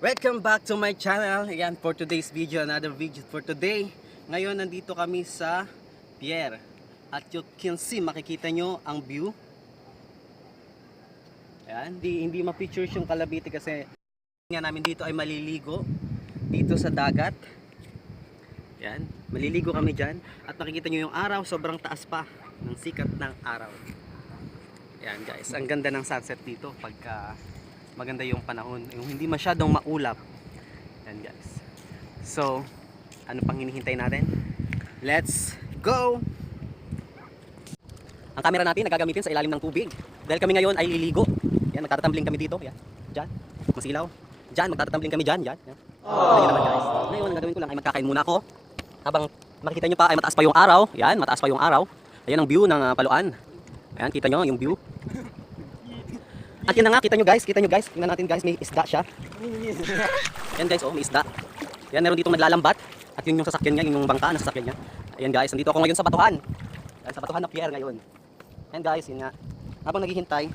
Welcome back to my channel. Ayan, for today's video, another video for today. Ngayon, nandito kami sa Pier. At you can see, makikita nyo ang view. Ayan, hindi ma-picture yung Kalabiti kasi nga namin dito ay maliligo dito sa dagat. Ayan, maliligo kami dyan. At makikita nyo yung araw, sobrang taas pa ng sikat ng araw. Ayan guys, ang ganda ng sunset dito pagka maganda yung panahon, yung hindi masyadong maulap. Yan guys. So, ano pang hinihintay natin? Let's go! Ang camera natin nagagamitin sa ilalim ng tubig. Dahil kami ngayon ay liligo. Yan, magtatatumbling kami dito. Yan, dyan. Masilaw. Dyan, magtatatumbling kami dyan. Yan. Yan. Yan naman guys. Ngayon, ang gagawin ko lang ay magkakain muna ako. Habang makikita nyo pa ay mataas pa yung araw. Yan, mataas pa yung araw. Ayan ang view ng Paluan. Ayan, kita nyo yung view. At yun na nga, kita nyo guys, tingnan natin guys, may isda siya. Yan guys, oh, may isda. Yan, meron dito naglalambat. At yun yung sasakyan niya, yung bangka na sasakyan niya. Ayan guys, nandito ako ngayon sa Batuhan. Yan, sa Batuhan na Pier ngayon. Yan guys, yun nga. Habang naghihintay,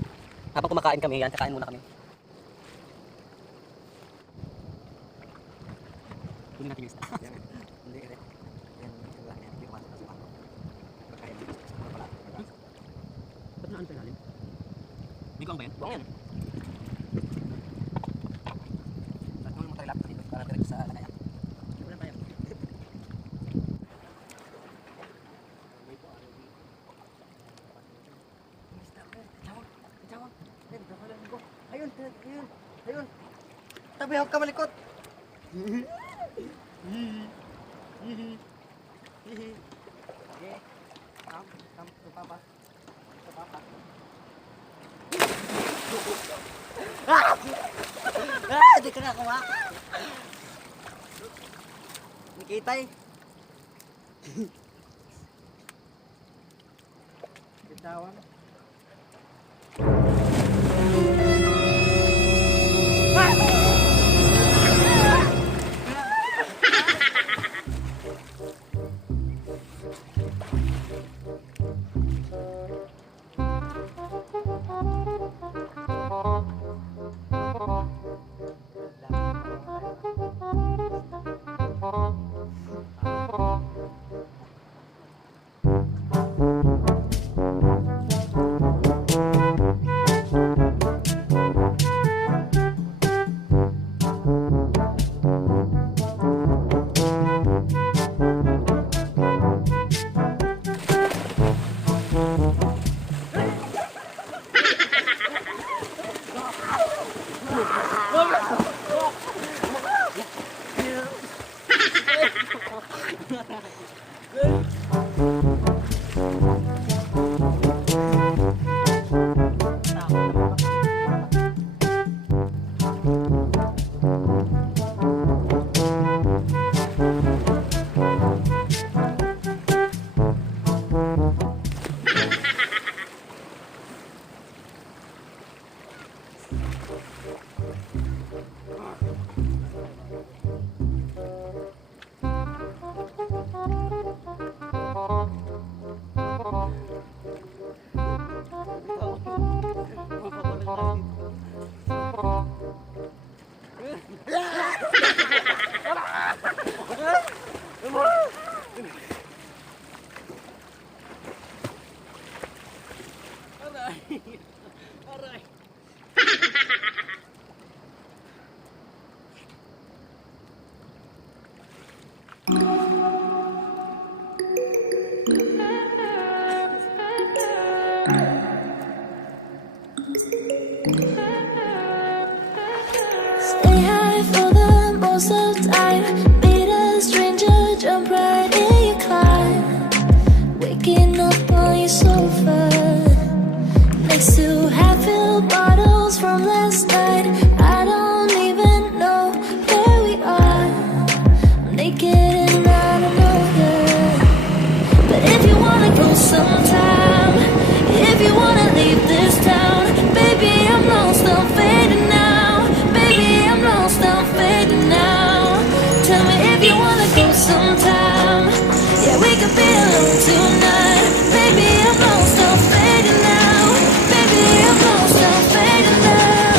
habang kumakain kami, yan, kakain muna kami. Kunin natin yung isda. Ba't na ano tayo nalim? May kuwang ba yan? Kuwang yan. Tatulong mo tayo laptop dito para direct sa lagayan. Wala tayo. Ayun, ayun, ayun. Tabi ako ka malikot. Okay. Come, papa. Papa. Di ka nga kuha. Nakitay. Bitawan. Aray. Stay high for the most of the time. Meet a stranger, jump right in your car. Waking up on your sofa next to half-filled bottles from last night. I don't even know where we are. I'm naked and I don't know her. But if you wanna go sometime, if you wanna leave this town, baby, I'm lost, I'm fading now. Baby, I'm lost, I'm fading now. Tell me if you wanna go sometime. Yeah, we can be alone tonight. Baby, I'm lost, I'm fading now. Baby, I'm lost, I'm fading now.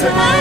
Time